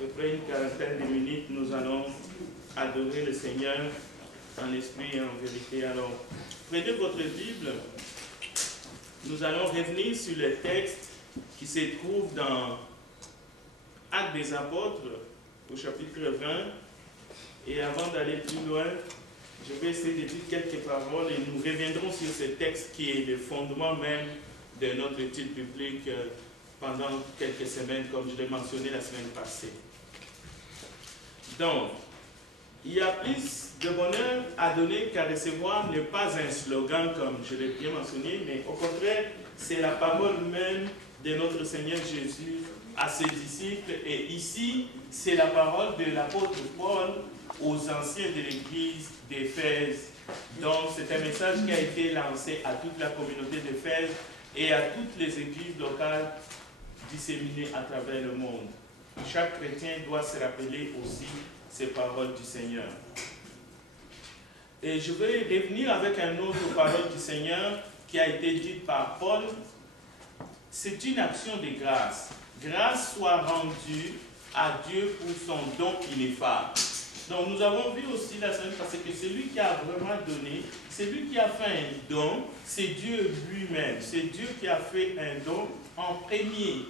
peu près une quarantaine de minutes, nous allons adorer le Seigneur en esprit et en vérité. Alors, prenez votre Bible. Nous allons revenir sur les textes qui se trouvent dans Actes des Apôtres, au chapitre 20. Et avant d'aller plus loin, je vais essayer de dire quelques paroles et nous reviendrons sur ce texte qui est le fondement même de notre étude biblique pendant quelques semaines, comme je l'ai mentionné la semaine passée. Donc, il y a plus de bonheur à donner qu'à recevoir n'est pas un slogan, comme je l'ai bien mentionné, mais au contraire, c'est la parole même de notre Seigneur Jésus à ses disciples. Et ici, c'est la parole de l'apôtre Paul aux anciens de l'église d'Éphèse. Donc, c'est un message qui a été lancé à toute la communauté d'Éphèse et à toutes les églises locales disséminées à travers le monde. Chaque chrétien doit se rappeler aussi ces paroles du Seigneur. Et je vais revenir avec un autre parole du Seigneur qui a été dite par Paul. C'est une action de grâce. Grâce soit rendue à Dieu pour son don ineffable. Donc nous avons vu aussi la semaine passée que celui qui a vraiment donné, celui qui a fait un don, c'est Dieu lui-même. C'est Dieu qui a fait un don en premier.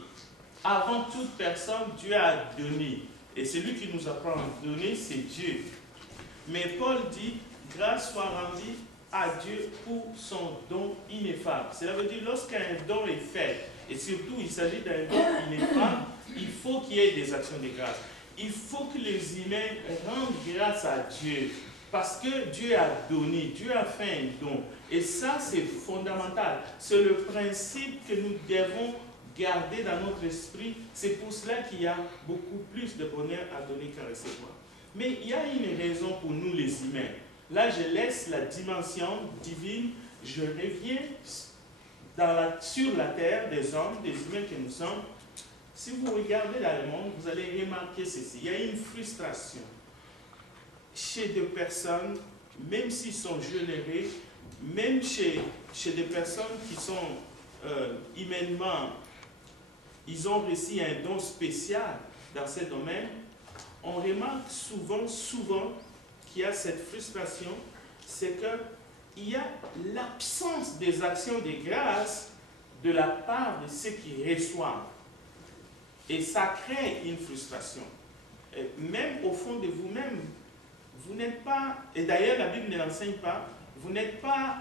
Avant toute personne, Dieu a donné. Et celui qui nous apprend à donner, c'est Dieu. Mais Paul dit, grâce soit rendue à Dieu pour son don ineffable. Cela veut dire, lorsqu'un don est fait, et surtout il s'agit d'un don ineffable, il faut qu'il y ait des actions de grâce. Il faut que les humains rendent grâce à Dieu. Parce que Dieu a donné, Dieu a fait un don. Et ça, c'est fondamental. C'est le principe que nous devons garder dans notre esprit. C'est pour cela qu'il y a beaucoup plus de bonheur à donner qu'à recevoir. Mais il y a une raison pour nous les humains. Là, je laisse la dimension divine. Je reviens sur la terre des hommes, des humains que nous sommes. Si vous regardez dans le monde, vous allez remarquer ceci. Il y a une frustration chez des personnes, même s'ils sont généreux, même chez des personnes qui sont humainement, ils ont reçu un don spécial dans ces domaines. On remarque souvent qu'il y a cette frustration, c'est qu'il y a l'absence des actions de grâce de la part de ceux qui reçoivent. Et ça crée une frustration. Et même au fond de vous-même, vous n'êtes pas, et d'ailleurs la Bible ne l'enseigne pas, vous n'êtes pas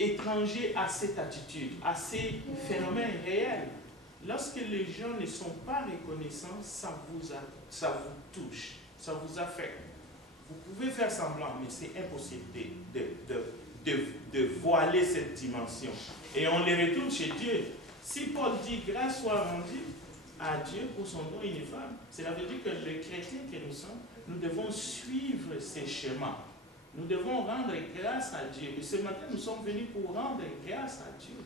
étranger à cette attitude, à ces phénomènes réels. Lorsque les gens ne sont pas reconnaissants, ça vous touche, ça vous affecte. Vous pouvez faire semblant, mais c'est impossible de voiler cette dimension. Et on les retourne chez Dieu. Si Paul dit « grâce soit rendue », à Dieu pour son don ineffable. Cela veut dire que les chrétiens que nous sommes, nous devons suivre ces schémas. Nous devons rendre grâce à Dieu. Et ce matin, nous sommes venus pour rendre grâce à Dieu.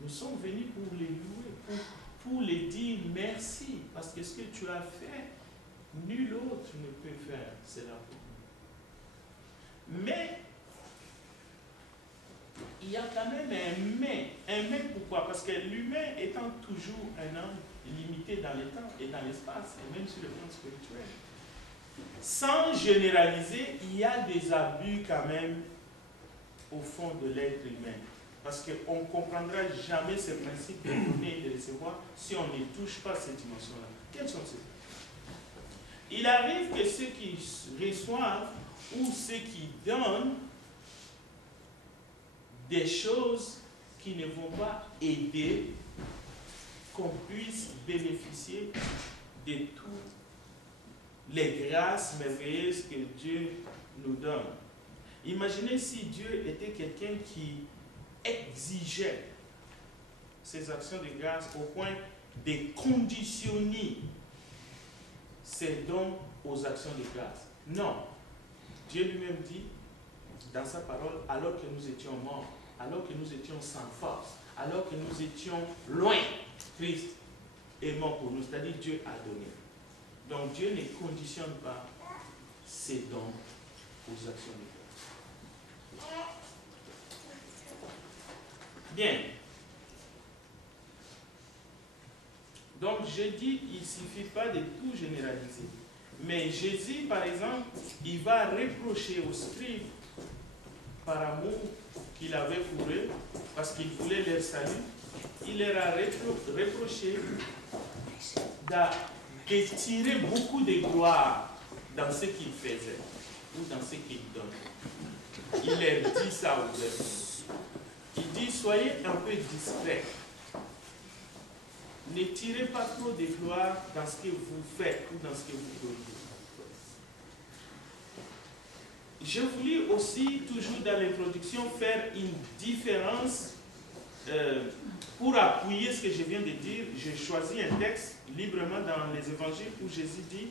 Nous sommes venus pour les louer, pour les dire merci. Parce que ce que tu as fait, nul autre ne peut faire cela pour nous. Mais, il y a quand même un mais. Un mais pourquoi? Parce que l'humain étant toujours un homme limité dans le temps et dans l'espace, et même sur le plan spirituel. Sans généraliser, il y a des abus quand même au fond de l'être humain. Parce qu'on ne comprendra jamais ce principe de donner et de recevoir si on ne touche pas cette dimension-là. Quels sont ces? Il arrive que ceux qui reçoivent ou ceux qui donnent des choses qui ne vont pas aider qu'on puisse bénéficier de toutes les grâces merveilleuses que Dieu nous donne. Imaginez si Dieu était quelqu'un qui exigeait ces actions de grâce au point de conditionner ses dons aux actions de grâce. Non. Dieu lui-même dit dans sa parole, alors que nous étions morts, alors que nous étions sans force, alors que nous étions loin, Christ est mort pour nous, c'est-à-dire Dieu a donné. Donc Dieu ne conditionne pas ses dons aux actions de grâce. Bien. Donc je dis, il ne suffit pas de tout généraliser. Mais Jésus, par exemple, il va reprocher aux scribes, par amour qu'il avait pour eux, parce qu'il voulait leur salut, il leur a reproché de tirer beaucoup de gloire dans ce qu'ils faisaient ou dans ce qu'ils donnaient. Il leur dit ça ouvertement. Il dit, soyez un peu discrets. Ne tirez pas trop de gloire dans ce que vous faites ou dans ce que vous donnez. Je voulais aussi, toujours dans l'introduction, faire une différence pour appuyer ce que je viens de dire. J'ai choisi un texte librement dans les évangiles où Jésus dit,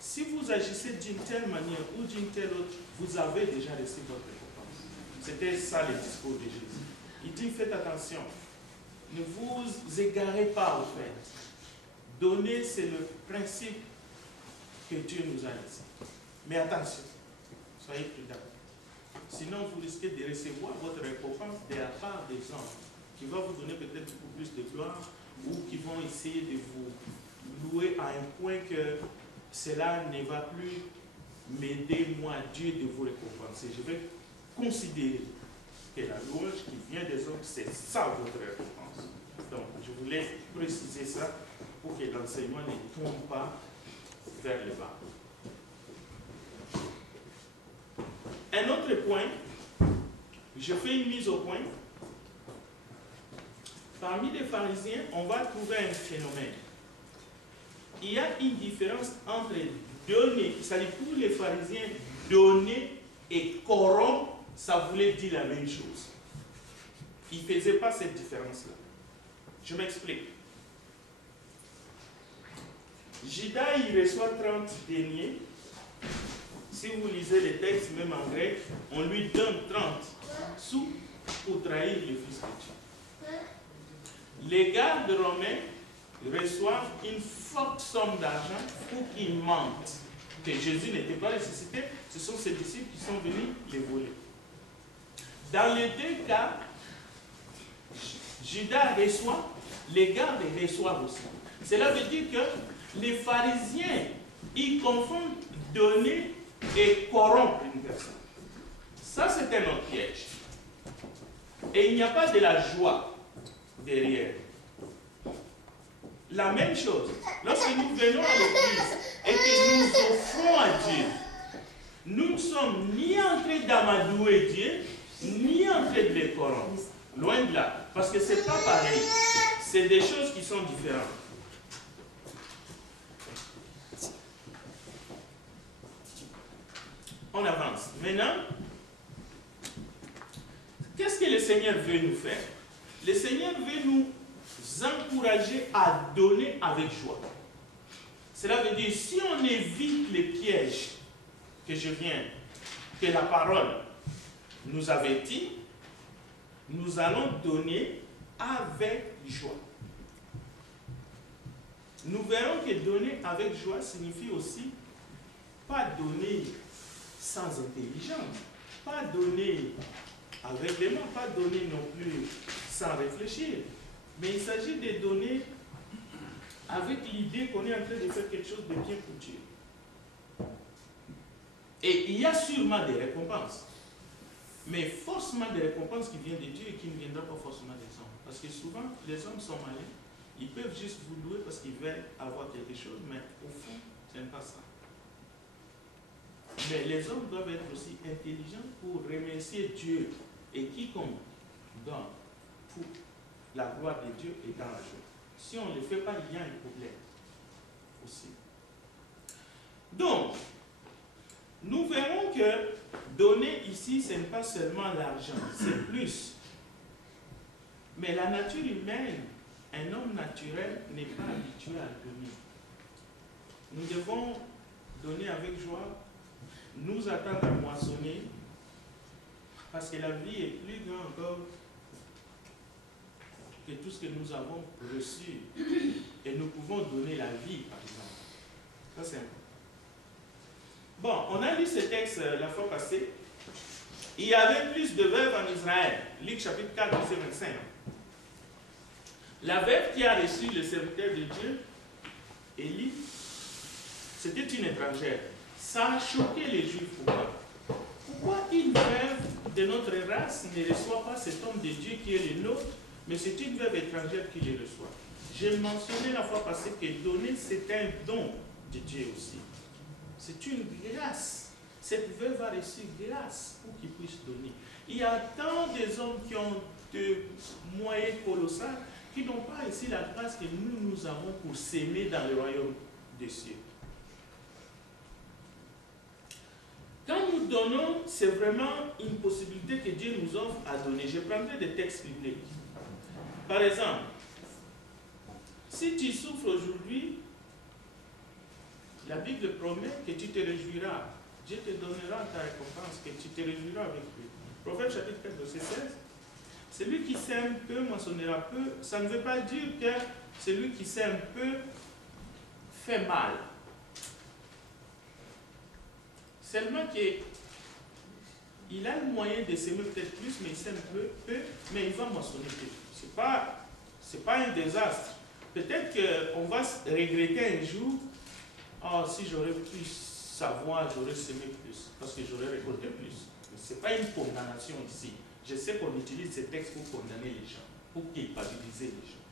si vous agissez d'une telle manière ou d'une telle autre, vous avez déjà reçu votre récompense. C'était ça le discours de Jésus. Il dit, faites attention, ne vous égarez pas au fait. Donner, c'est le principe que Dieu nous a laissé. Mais attention, soyez prudents. Sinon, vous risquez de recevoir votre récompense de la part des hommes qui vont vous donner peut-être beaucoup plus de gloire ou qui vont essayer de vous louer à un point que cela ne va plus m'aider, moi, Dieu, de vous récompenser. Je vais considérer que la louange qui vient des hommes, c'est ça votre récompense. Donc, je voulais préciser ça pour que l'enseignement ne tombe pas vers le bas. Un autre point, je fais une mise au point. Parmi les pharisiens, on va trouver un phénomène. Il y a une différence entre donner, c'est-à-dire pour les pharisiens, donner et corrompre, ça voulait dire la même chose. Ils ne faisaient pas cette différence-là. Je m'explique. Judas, il reçoit 30 deniers. Si vous lisez les textes, même en grec, on lui donne 30 sous pour trahir le Fils de Dieu. Les gardes romains reçoivent une forte somme d'argent pour qu'ils mentent que Jésus n'était pas ressuscité. Ce sont ses disciples qui sont venus les voler. Dans les deux cas, Judas reçoit, les gardes reçoivent aussi. Cela veut dire que les pharisiens, ils confondent donner et corrompre une personne. Ça, c'est un autre piège. Et il n'y a pas de la joie derrière. La même chose, lorsque nous venons à l'église et que nous offrons à Dieu, nous ne sommes ni en train d'amadouer Dieu, ni en train de les corrompre. Loin de là. Parce que ce n'est pas pareil. C'est des choses qui sont différentes. On avance. Maintenant, qu'est-ce que le Seigneur veut nous faire? Le Seigneur veut nous encourager à donner avec joie. Cela veut dire, si on évite les pièges que la parole nous avertit, nous allons donner avec joie. Nous verrons que donner avec joie signifie aussi pas donner sans intelligence, pas donner avec les mains, pas donner non plus sans réfléchir. Mais il s'agit de donner avec l'idée qu'on est en train de faire quelque chose de bien pour Dieu. Et il y a sûrement des récompenses. Mais forcément des récompenses qui viennent de Dieu et qui ne viendront pas forcément des hommes. Parce que souvent, les hommes sont malins. Ils peuvent juste vous louer parce qu'ils veulent avoir quelque chose, mais au fond, ce n'est pas ça. Mais les hommes doivent être aussi intelligents pour remercier Dieu. Et quiconque donne pour la gloire de Dieu est dans la joie. Si on ne le fait pas, il y a un problème aussi. Donc, nous verrons que donner ici, ce n'est pas seulement l'argent, c'est plus. Mais la nature humaine, un homme naturel n'est pas habitué à donner. Nous devons donner avec joie, nous attendre à moissonner, parce que la vie est plus grande encore que tout ce que nous avons reçu. Et nous pouvons donner la vie, par exemple. Ça, c'est important. Bon, on a lu ce texte la fois passée. Il y avait plus de veuves en Israël. Luc chapitre 4, verset 25. La veuve qui a reçu le serviteur de Dieu, Élie, C'était une étrangère. Ça a choqué les Juifs. Pourquoi une veuve de notre race ne reçoit pas cet homme de Dieu qui est le nôtre, mais c'est une veuve étrangère qui le reçoit? J'ai mentionné la fois passée que donner, c'est un don de Dieu aussi. C'est une grâce. Cette veuve a reçu grâce pour qu'il puisse donner. Il y a tant d'hommes qui ont de moyens colossaux qui n'ont pas reçu la grâce que nous avons pour s'aimer dans le royaume des cieux. Quand nous donnons, c'est vraiment une possibilité que Dieu nous offre à donner. Je prendrai des textes bibliques. Par exemple, si tu souffres aujourd'hui, la Bible promet que tu te réjouiras. Dieu te donnera ta récompense, que tu te réjouiras avec lui. Proverbe chapitre 4, verset 16. Celui qui sème peu moissonnera peu. Ça ne veut pas dire que celui qui sème peu fait mal. Seulement qu'il a le moyen de s'aimer peut-être plus, mais il sème peu, mais il va moissonner peu. Ce n'est pas un désastre. Peut-être qu'on va regretter un jour, oh, si j'aurais pu savoir, j'aurais semé plus, parce que j'aurais récolté plus. Mais ce n'est pas une condamnation ici. Je sais qu'on utilise ces textes pour condamner les gens, pour culpabiliser les gens.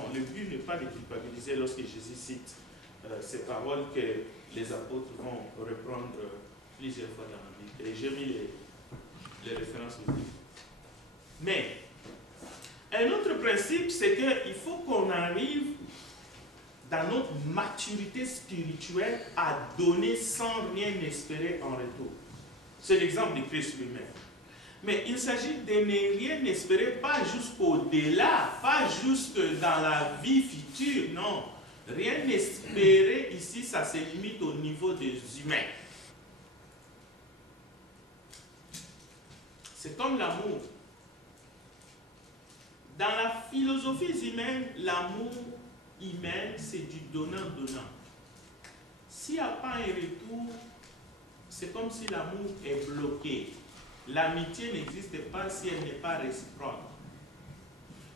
Non, le but n'est pas de culpabiliser lorsque Jésus cite ces paroles que les apôtres vont reprendre plusieurs fois dans la Bible. Et j'ai mis les références bibliques. Mais, un autre principe, c'est qu'il faut qu'on arrive dans notre maturité spirituelle à donner sans rien espérer en retour. C'est l'exemple de Christ lui-même. Mais il s'agit de ne rien espérer, pas jusqu'au-delà, pas jusque dans la vie future, non. Rien espérer ici, ça se limite au niveau des humains. C'est comme l'amour. Dans la philosophie humaine, l'amour humain, c'est du donnant-donnant. S'il n'y a pas un retour, c'est comme si l'amour est bloqué. L'amitié n'existe pas si elle n'est pas réciproque.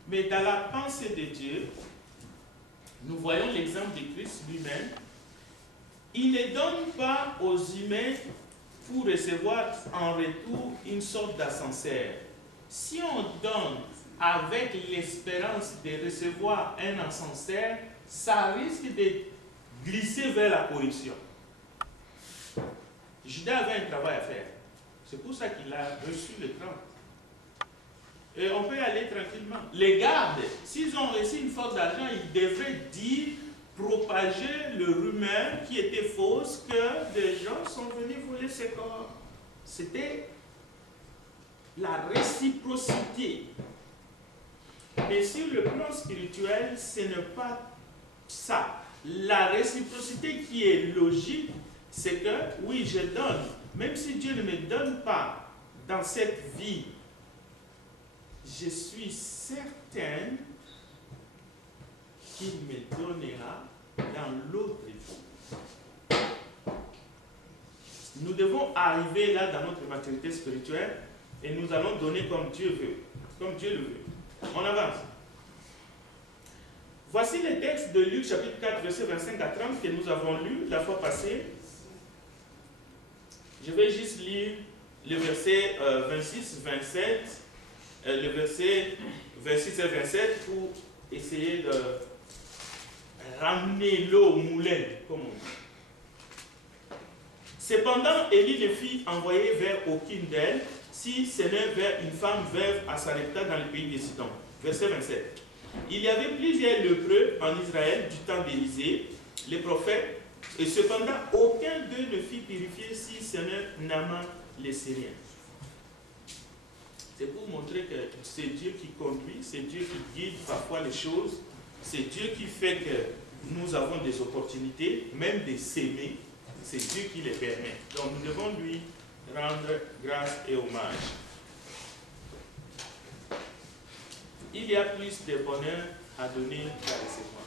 Mais dans la pensée de Dieu, nous voyons l'exemple de Christ lui-même. Il ne donne pas aux humains pour recevoir en retour une sorte d'ascenseur. Si on donne avec l'espérance de recevoir un ascenseur, ça risque de glisser vers la corruption. Judas avait un travail à faire. C'est pour ça qu'il a reçu le 30. Et on peut y aller tranquillement. Les gardes, s'ils ont reçu une force d'argent, ils devraient dire, propager le rumeur qui était fausse que des gens sont venus voler ses corps. C'était la réciprocité. Mais sur le plan spirituel, ce n'est pas ça. La réciprocité qui est logique, c'est que, oui, je donne. Même si Dieu ne me donne pas dans cette vie, je suis certaine qu'il me donnera dans l'autre vie. Nous devons arriver là dans notre maturité spirituelle et nous allons donner comme Dieu veut, comme Dieu le veut. On avance. Voici les textes de Luc chapitre 4, verset 25 à 30 que nous avons lus la fois passée. Je vais juste lire le verset 26, 27, le verset 26 et 27 pour essayer de ramener l'eau au moulin, comme on dit. Cependant, Élie les fit envoyer vers aucune d'elles, si ce n'est vers une femme veuve à Sarepta dans le pays des Sidon. Verset 27. Il y avait plusieurs lépreux en Israël du temps d'Élisée, les prophètes, et cependant aucun d'eux ne fit purifier si ce n'est Naaman les Syriens. C'est pour montrer que c'est Dieu qui conduit, c'est Dieu qui guide parfois les choses, c'est Dieu qui fait que nous avons des opportunités, même de s'aimer, c'est Dieu qui les permet. Donc nous devons lui rendre grâce et hommage. Il y a plus de bonheur à donner qu'à recevoir.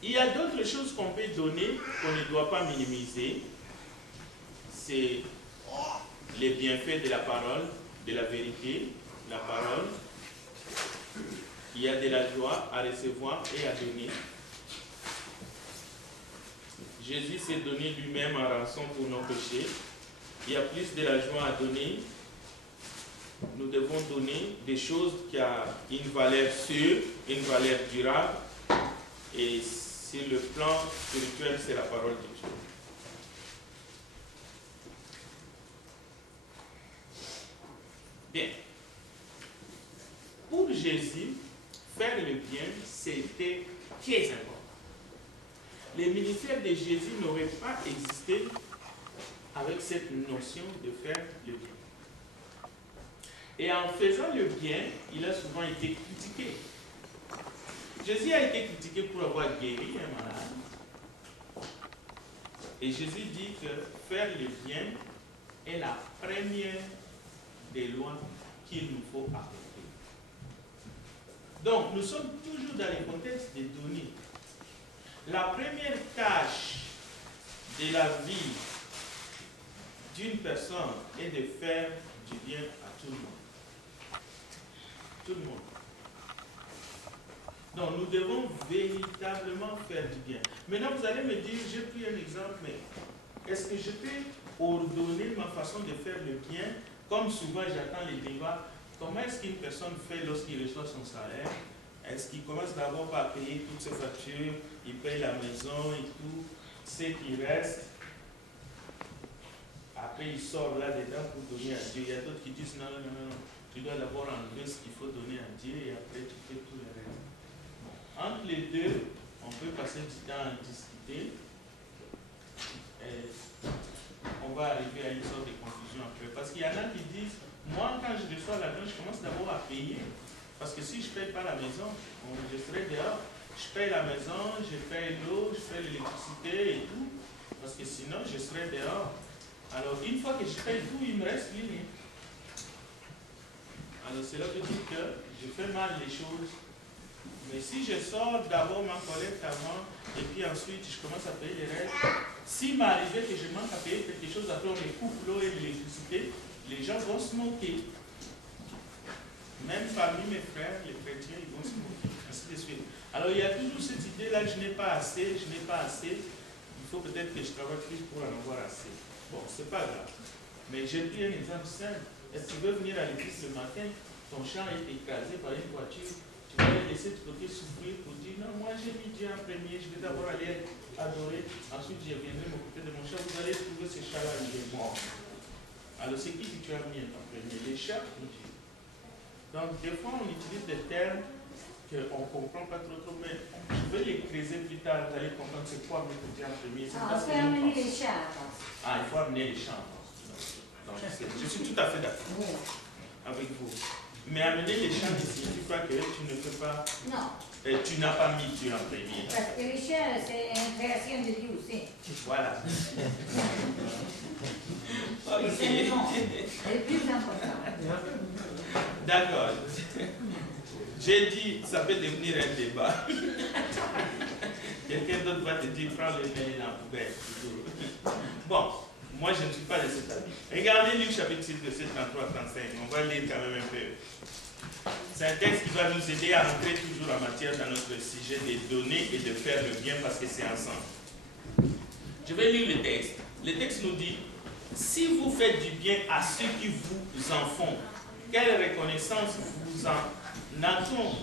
Il y a d'autres choses qu'on peut donner qu'on ne doit pas minimiser. C'est les bienfaits de la parole, de la vérité, la parole. Il y a de la joie à recevoir et à donner. Jésus s'est donné lui-même en rançon pour nos péchés. Il y a plus de la joie à donner. Nous devons donner des choses qui ont une valeur sûre, une valeur durable. Et sur le plan spirituel, c'est la parole de Dieu. Bien. Pour Jésus, faire le bien, c'était très important. Le ministère de Jésus n'aurait pas existé avec cette notion de faire le bien. Et en faisant le bien, il a souvent été critiqué. Jésus a été critiqué pour avoir guéri un malade. Et Jésus dit que faire le bien est la première des lois qu'il nous faut appliquer. Donc, nous sommes toujours dans le contexte des données. La première tâche de la vie d'une personne est de faire du bien à tout le monde. Tout le monde. Donc, nous devons véritablement faire du bien. Maintenant, vous allez me dire, j'ai pris un exemple, mais est-ce que je peux ordonner ma façon de faire le bien? Comme souvent, j'attends les débats. Comment est-ce qu'une personne fait lorsqu'il reçoit son salaire? Est-ce qu'il commence d'abord par payer toutes ses factures, il paye la maison et tout, ce qui reste, après il sort là-dedans pour donner à Dieu. Il y a d'autres qui disent non, non, non, non, tu dois d'abord enlever ce qu'il faut donner à Dieu et après tu fais tout le reste. Bon. Entre les deux, on peut passer du temps à discuter. Et on va arriver à une sorte de conclusion après. Parce qu'il y en a qui disent, moi quand je reçois l'argent, je commence d'abord à payer. Parce que si je ne paye pas la maison, je serai dehors. Je paye la maison, je paye l'eau, je paye l'électricité et tout. Parce que sinon, je serai dehors. Alors, une fois que je paye tout, il ne me reste plus rien. Alors, cela veut dire que je fais mal les choses. Mais si je sors d'abord ma collecte avant, et puis ensuite, je commence à payer les restes, s'il m'arrivait que je manque à payer quelque chose, après on me coupe l'eau et l'électricité, les gens vont se moquer. Même parmi mes frères, les chrétiens, ils vont se moquer, ainsi de suite. Alors il y a toujours cette idée-là, je n'ai pas assez, je n'ai pas assez. Il faut peut-être que je travaille plus pour en avoir assez. Bon, c'est pas grave. Mais j'ai pris un exemple simple. Est-ce que tu veux venir à l'église le matin, ton champ est écrasé par une voiture, tu vas les laisser de côté souffrir pour dire, non, moi j'ai mis Dieu en premier, je vais d'abord aller adorer, ensuite je viendrai m'occuper de mon chat, vous allez trouver ce chat-là, il est mort. Alors c'est qui que tu as mis en premier, les chats ou Dieu? Donc, des fois, on utilise des termes qu'on ne comprend pas trop, mais je vais les creuser plus tard, vous allez comprendre c'est quoi mettre Dieu en premier. Il faut amener les chats. Ah, il faut amener les chats. Donc, je suis tout à fait d'accord avec vous. Mais amener les chats ne signifie pas que tu ne peux pas. Non. Tu n'as pas mis Dieu en premier. Parce que les chats, c'est une création de Dieu aussi. Voilà. C'est le plus important. D'accord. J'ai dit, ça peut devenir un débat. Quelqu'un d'autre va te dire, prends le mail dans la poubelle. Bon, moi je ne suis pas de cet avis. Regardez Luc chapitre 6, verset 33-35. On va lire quand même un peu. C'est un texte qui va nous aider à entrer toujours en matière dans notre sujet de donner et de faire le bien parce que c'est ensemble. Je vais lire le texte. Le texte nous dit, si vous faites du bien à ceux qui vous en font, quelle reconnaissance vous en attend?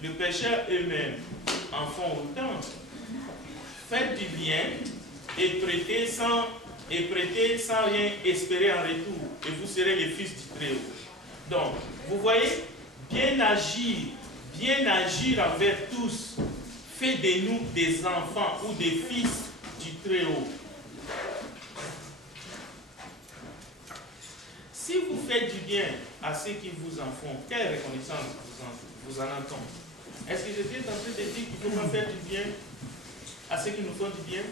Les pécheurs eux-mêmes en font autant. Faites du bien et prêtez sans rien espérer en retour, et vous serez les fils du Très-Haut. Donc, vous voyez, bien agir envers tous, fait de nous des enfants ou des fils du Très-Haut. Si vous faites du bien à ceux qui vous en font, quelle reconnaissance vous en entendez? Est-ce que Jésus est en train de dire qu'il ne faut pas faire du bien à ceux qui nous font du bien?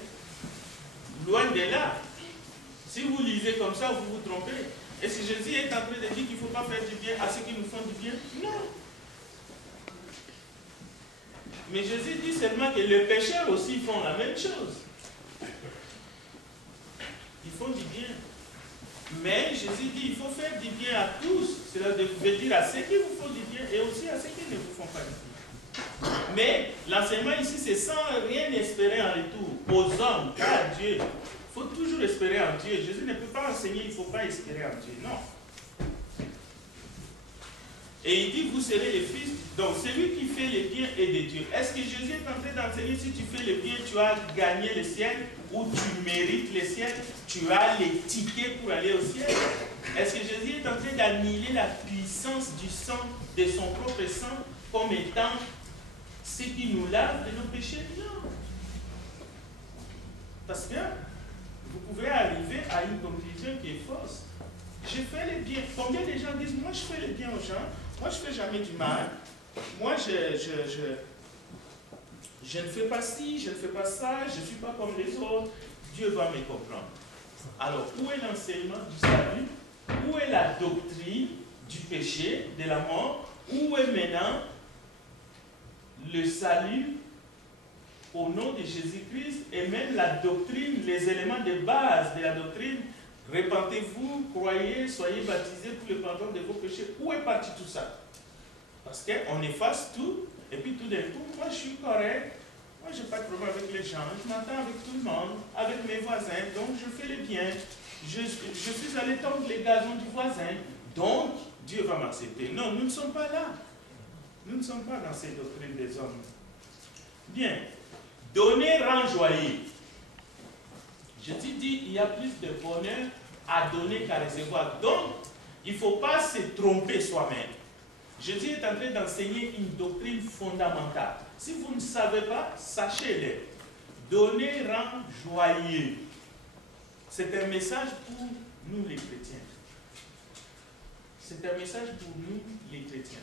Loin de là. Si vous lisez comme ça, vous vous trompez. Est-ce que Jésus est en train de dire qu'il ne faut pas faire du bien à ceux qui nous font du bien? Non. Mais Jésus dit seulement que les pécheurs aussi font la même chose. Ils font du bien. Mais Jésus dit qu'il faut faire du bien à tous. Cela veut dire à ceux qui vous font du bien et aussi à ceux qui ne vous font pas du bien. Mais l'enseignement ici, c'est sans rien espérer en retour aux hommes, pas à Dieu. Il faut toujours espérer en Dieu. Jésus ne peut pas enseigner, il ne faut pas espérer en Dieu. Non. Et il dit, vous serez les fils. Donc, celui qui fait le bien est de Dieu. Est-ce que Jésus est en train d'enseigner, si tu fais le bien, tu as gagné le ciel, ou tu mérites le ciel, tu as les tickets pour aller au ciel? Est-ce que Jésus est en train d'annihiler la puissance du sang, de son propre sang, comme étant ce qui nous lave de nos péchés? Non. Parce que vous pouvez arriver à une conclusion qui est fausse. Je fais le bien. Combien de gens disent, moi je fais le bien aux gens, moi je ne fais jamais du mal, moi je ne fais pas ci, je ne fais pas ça, je ne suis pas comme les autres, Dieu va me comprendre. Alors, où est l'enseignement du salut? Où est la doctrine du péché, de la mort? Où est maintenant le salut au nom de Jésus-Christ et même la doctrine, les éléments de base de la doctrine? Repentez-vous, croyez, soyez baptisés pour le pardon de vos péchés. Où est parti tout ça? Parce qu'on efface tout, et puis tout d'un coup, moi je suis correct, moi je n'ai pas de problème avec les gens, je m'entends avec tout le monde, avec mes voisins, donc je fais le bien. Je suis allé tondre les gazons du voisin, donc Dieu va m'accepter. Non, nous ne sommes pas là. Nous ne sommes pas dans ces doctrines des hommes. Bien. Donner rend joyeux. Jésus dit, il y a plus de bonheur à donner qu'à recevoir. Donc, il ne faut pas se tromper soi-même. Jésus est en train d'enseigner une doctrine fondamentale. Si vous ne savez pas, sachez-le. Donner rend joyeux. C'est un message pour nous les chrétiens. C'est un message pour nous les chrétiens.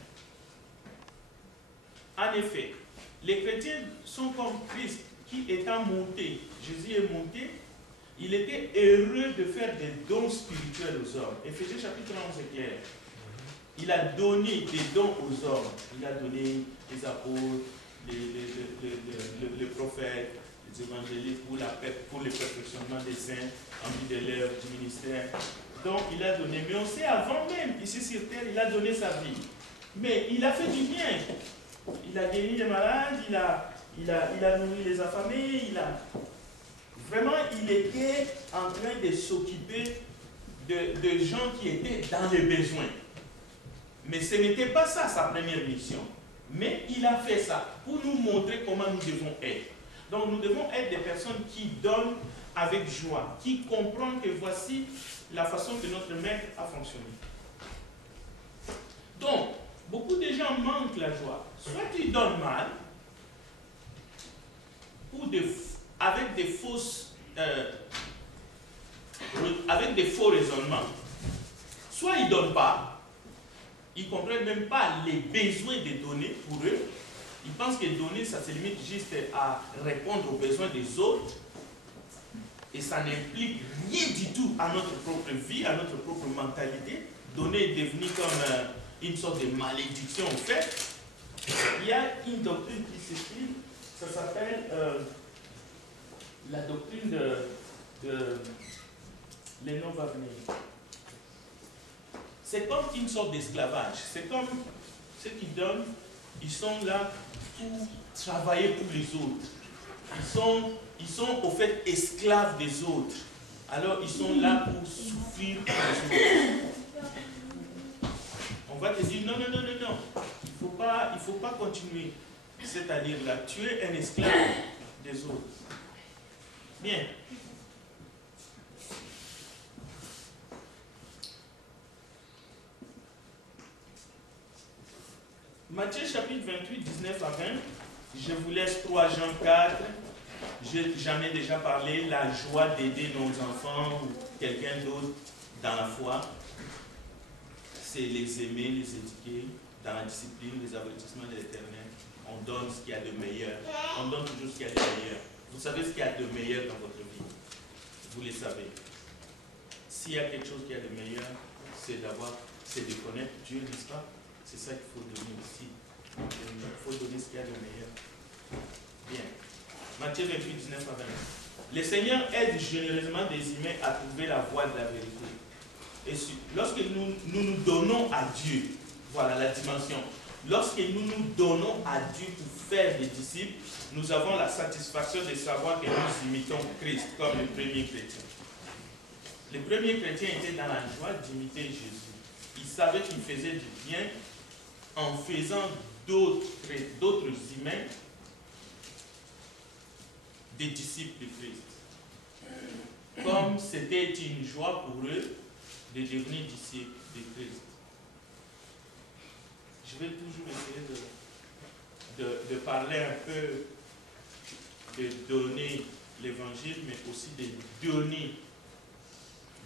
En effet, les chrétiens sont comme Christ qui étant monté, Jésus est monté, il était heureux de faire des dons spirituels aux hommes. Éphésiens chapitre 11 est clair. Il a donné des dons aux hommes. Il a donné les apôtres, les prophètes, les évangélistes pour le perfectionnement des saints, en vue de l'œuvre du ministère. Donc il a donné. Mais on sait avant même, ici sur terre, il a donné sa vie. Mais il a fait du bien. Il a guéri les malades, il a nourri les affamés, Vraiment, il était en train de s'occuper de gens qui étaient dans les besoins. Mais ce n'était pas ça sa première mission. Mais il a fait ça pour nous montrer comment nous devons être. Donc nous devons être des personnes qui donnent avec joie, qui comprennent que voici la façon que notre maître a fonctionné. Donc, beaucoup de gens manquent la joie. Soit ils donnent mal, ou avec des faux raisonnements, soit ils ne donnent pas, ils ne comprennent même pas les besoins de donner pour eux. Ils pensent que donner, ça se limite juste à répondre aux besoins des autres, et ça n'implique rien du tout à notre propre vie, à notre propre mentalité. Donner est devenu comme une sorte de malédiction en fait. Il y a une doctrine qui s'écrit, ça s'appelle la doctrine de les noms va venir. C'est comme une sorte d'esclavage. C'est comme ceux qui donnent, ils sont là pour travailler pour les autres. Ils sont au fait esclaves des autres. Alors ils sont là pour souffrir pour les autres. On va te dire non. Il faut pas continuer. C'est-à-dire là, tu es un esclave des autres. Bien. Matthieu chapitre 28, 19 à 20. Je vous laisse 3 Jean 4. J'en ai déjà parlé, la joie d'aider nos enfants ou quelqu'un d'autre dans la foi. C'est les aimer, les éduquer dans la discipline, les avertissements de l'Éternel. On donne ce qu'il y a de meilleur. On donne toujours ce qu'il y a de meilleur. Vous savez ce qu'il y a de meilleur dans votre vie. Vous le savez. S'il y a quelque chose qui a de meilleur, c'est de connaître Dieu, n'est-ce pas? C'est ça qu'il faut donner ici. Il faut donner ce qu'il y a de meilleur. Bien. Matthieu 28, 19 à 20. Le Seigneur aide généreusement des humains à trouver la voie de la vérité. Et lorsque nous donnons à Dieu, voilà la dimension. lorsque nous nous donnons à Dieu pour faire des disciples, nous avons la satisfaction de savoir que nous imitons Christ comme les premiers chrétiens. Les premiers chrétiens étaient dans la joie d'imiter Jésus. Ils savaient qu'ils faisaient du bien en faisant d'autres humains des disciples de Christ. Comme c'était une joie pour eux de devenir disciples de Christ. Je vais toujours essayer de parler un peu, de donner l'évangile, mais aussi de donner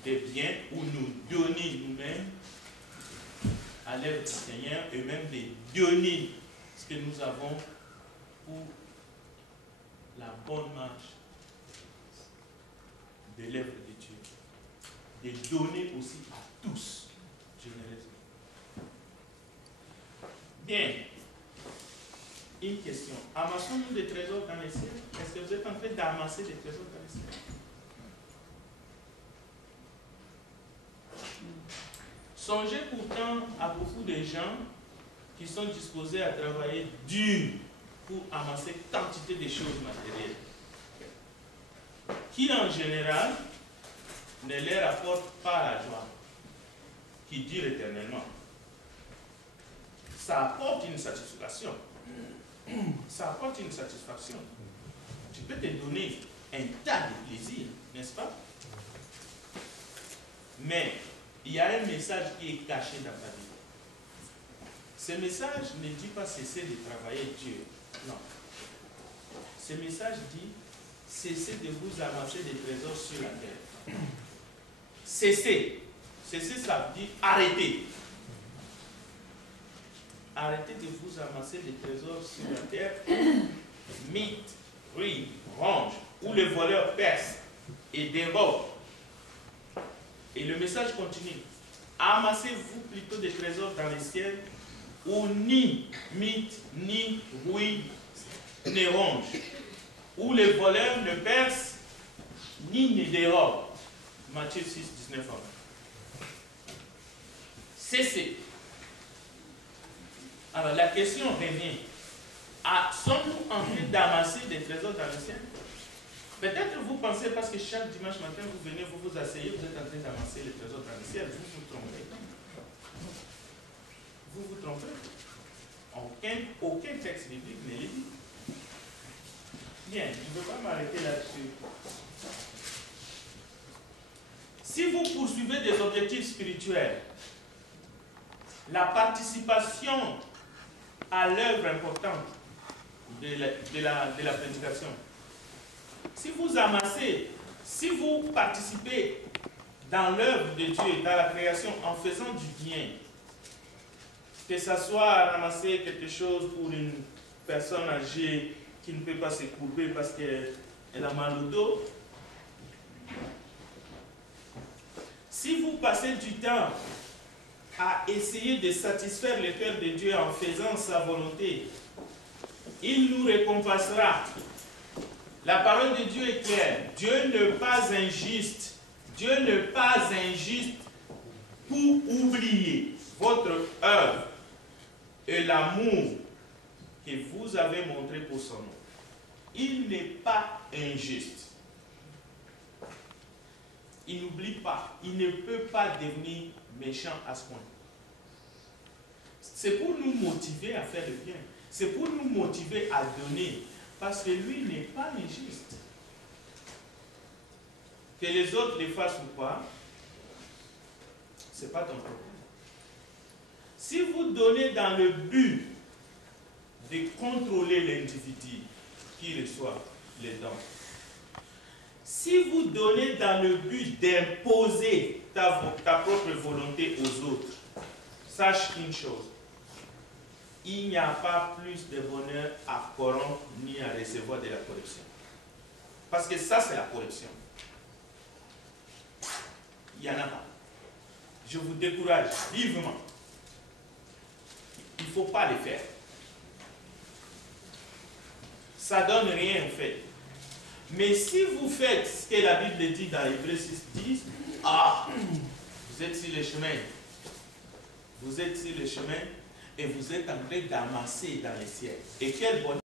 des biens ou nous donner nous-mêmes à l'œuvre du Seigneur et même de donner ce que nous avons pour la bonne marche de l'œuvre de Dieu. De donner aussi à tous, généreusement. Bien. Une question. Amassons-nous des trésors dans les cieux? Est-ce que vous êtes en train d'amasser des trésors dans les cieux? Songez pourtant à beaucoup de gens qui sont disposés à travailler dur pour amasser quantité de choses matérielles, qui en général ne leur apportent pas la joie, qui dure éternellement. Ça apporte une satisfaction. Ça apporte une satisfaction. Tu peux te donner un tas de plaisir, n'est-ce pas? Mais il y a un message qui est caché dans ta vie. Ce message ne dit pas cesser de travailler Dieu. Non. Ce message dit cessez de vous amasser des trésors sur la terre. Cessez. Cessez, ça veut dire arrêtez. Arrêtez de vous amasser des trésors sur la terre. Mythe, ruine, ronge, où le voleur perce et dérobe. Et le message continue. Amassez-vous plutôt des trésors dans les ciels où ni mythe, ni ruine, ne ronge, où les voleurs ne percent, ni ne dérobent. Matthieu 6, 19. Cessez. Alors la question revient. Sommes-nous en train d'amasser des trésors dans le ciel? Peut-être vous pensez parce que chaque dimanche matin vous venez, vous vous asseyez, vous êtes en train d'amasser les trésors dans le ciel, vous vous trompez. Vous vous trompez. Aucun texte biblique ne le dit. Bien, je ne veux pas m'arrêter là-dessus. Si vous poursuivez des objectifs spirituels, la participation à l'œuvre importante de la prédication, si vous amassez, si vous participez dans l'œuvre de Dieu, dans la création, en faisant du bien, que ce soit ramasser quelque chose pour une personne âgée qui ne peut pas se courber parce qu'elle a mal au dos, si vous passez du temps à essayer de satisfaire le cœur de Dieu en faisant sa volonté, il nous récompensera. La parole de Dieu est claire. Dieu n'est pas injuste. Dieu n'est pas injuste pour oublier votre œuvre et l'amour que vous avez montré pour son nom. Il n'est pas injuste. Il n'oublie pas. Il ne peut pas devenir méchant à ce point. C'est pour nous motiver à faire le bien. C'est pour nous motiver à donner. Parce que lui n'est pas injuste. Que les autres les fassent ou pas, ce n'est pas ton problème. Si vous donnez dans le but de contrôler l'individu qui reçoit les dons, si vous donnez dans le but d'imposer ta propre volonté aux autres, sache une chose. Il n'y a pas plus de bonheur à corrompre ni à recevoir de la corruption. Parce que ça, c'est la corruption. Il n'y en a pas. Je vous décourage vivement. Il ne faut pas le faire. Ça ne donne rien en fait. Mais si vous faites ce que la Bible dit dans Hébreux 6, 10, vous êtes sur le chemin. Vous êtes sur le chemin. et vous êtes en train d'amasser dans les ciels. Et quel bonheur!